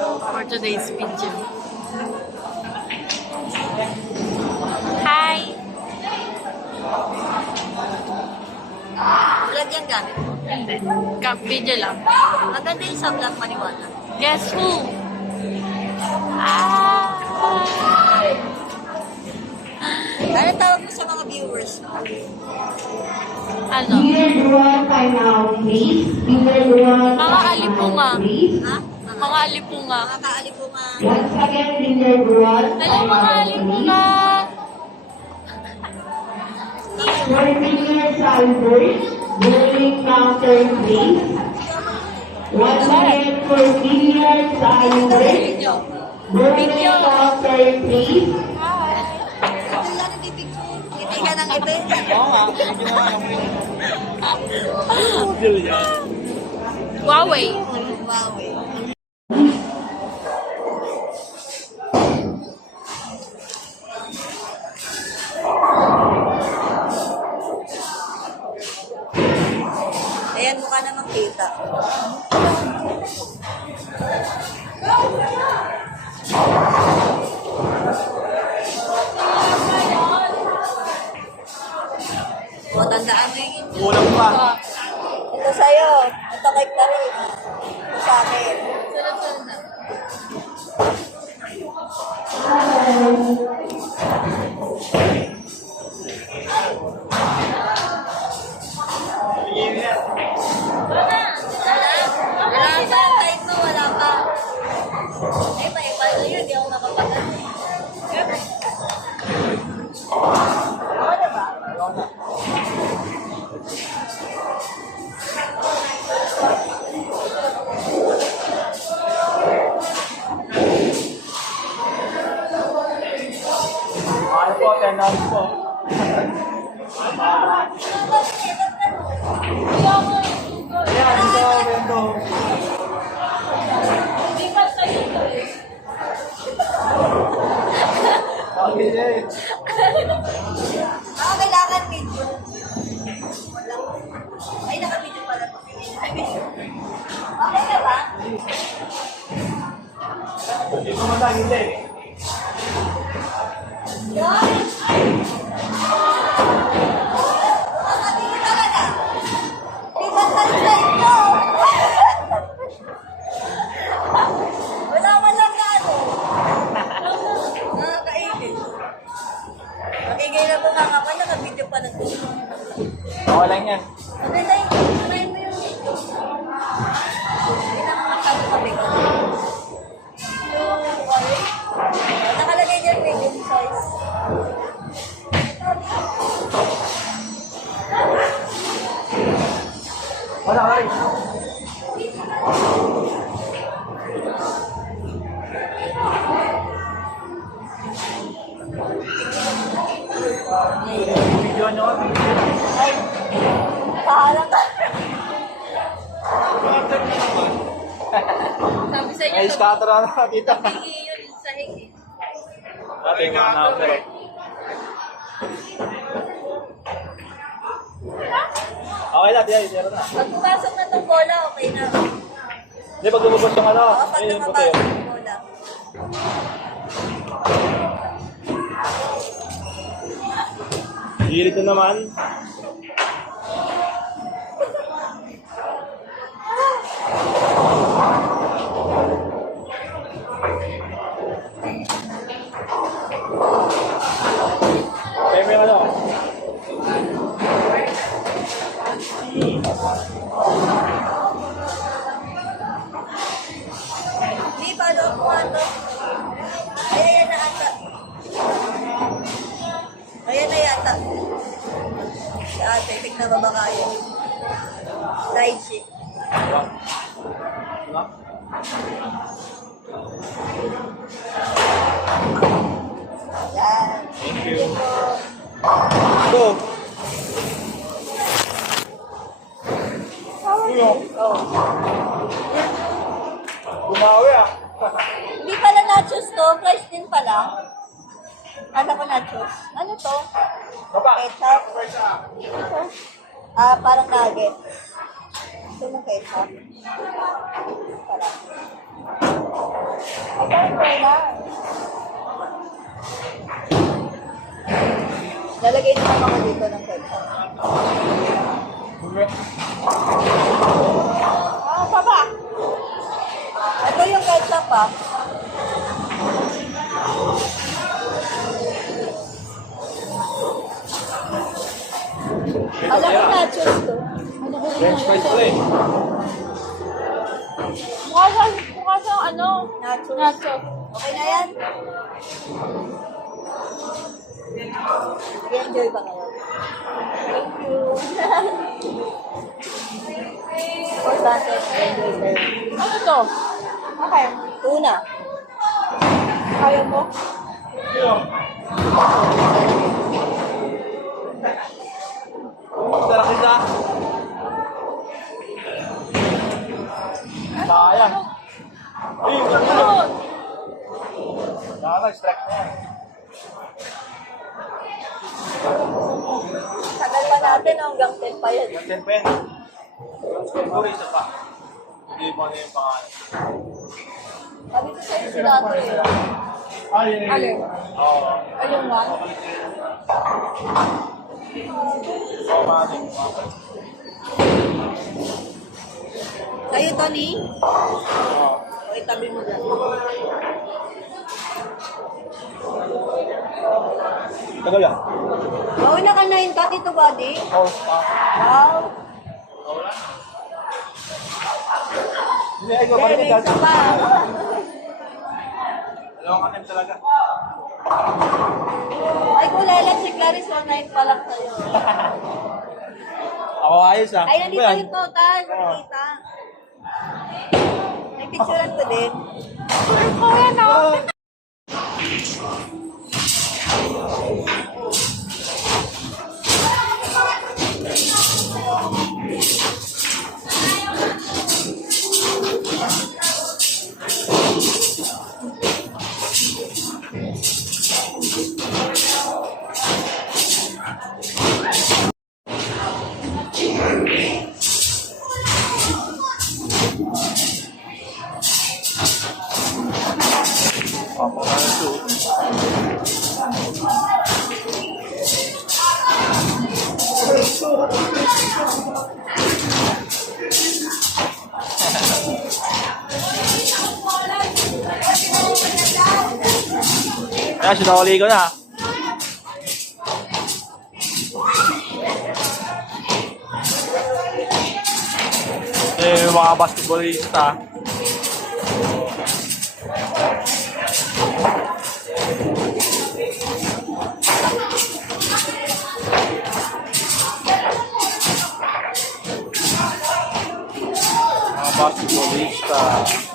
for today's video. Hi! Vlog yan gamit mo. Hindi. Video lang. Maganda yung sa vlog maniwala. Guess who? Ah! Ano tawag mo sa mga viewers mo? Ano? Mga alipunga. Ha? Mga alipunga. Mga kaalipunga. Once again, Linger Duran. Hello mga alipunga! For Linger Salvers, bowling counter, please. Once again, for Linger Salvers, Video. bowling counter, please. Ito lang ang pipicture. Hindi ka ng event. Huawei. Wow eh. Ayan, mukha namang kita. O, tandaan mo yung intro. Kulang pa. Ito sa'yo. Ito kay Karin. Ito sa akin. Sunod-sunod na. Wala pa. Time mo, wala pa. Eh, pa yun. Hindi ako nakapagano. Ako na ba? Ano po, 10 hours po. Ayan, ito, ito. Okay, eh. Ako kailangan video. Wala. Ay, naka-video pala. Okay na ba? Hindi mo matang, hindi. Yan! Nakakatingin talaga. Di ba tayo sa ito? Wala man lang na ano. Nakakainin. Makigay na bumanga pa, naka-video pa na ito. Okay lang yan. Maganda yung try mo yung video. Hindi na naman sabi kami ko. Yung orange. Nakalagay dyan medium size. Wala ka rin. Video nyo ka. Ay, pahalang ka. Sabi sa Ay, inyo, scatter na dito. tabingi yun sa higi. Ate, mga number. Okay na, diyan, zero na. Pag pumasok na itong bola, okay na. Hindi, pag lumabas yung ano, Oo, pag ayun yung puti. lumabas yung bola. Hirit na naman. Kaya may ano? Hindi, paano ako ito? Ay, ayan na ata. Ayan na yata. Si ate, tignan mo ba kaya? Fried chick. Diba? Yan. Thank you. Go! Uyo! Bumawi ah! Hindi pala nachos to, fries din pala. Ano ko nachos? Ano to? Baba! Ketchup? Ito? Parang nugget. Gusto mo ketchup? Para. Ay, na. Lalagay naman ako dito ng ketchup. Ah, papa! Ito yung ketchup, ah. Alam ko nachos to. French fries ko eh. Mukha siyang ano? Nachos. Nacho. Okay na yan? Nag-enjoy ba kayo? Thank you. Importante, nag-enjoy kayo. Ano to? Okay. Tuna. Kaya mo? Sarap isa. Sayang. Eh, Ano? strike na yan. Tagal pa natin hanggang 10 pa yan. Yung 10 pen. Siguro isa pa. Hindi mo na yung pangalan. Sabi ko sa'yo sila ako eh. Alin? Oo. Alin one? Oo, maaaring. Sa'yo, Tony? Oo. O, itabi mo dyan. Tagal yan. Gawin na ka na yung cut ito, buddy. Oo. Wow. Hindi, ay, Hindi, balik may ka isa pa. Dalawang kanin talaga. Ay, kulala si Clarice, 1-9 pa lang sa'yo. Ako ayos ah. Ay, nandito Ano ba yan? yung total. Nakita. May picturean ko din. Ako na ito. Ayan, sinawali ko na. Yung mga basketballista. Mga basketballista.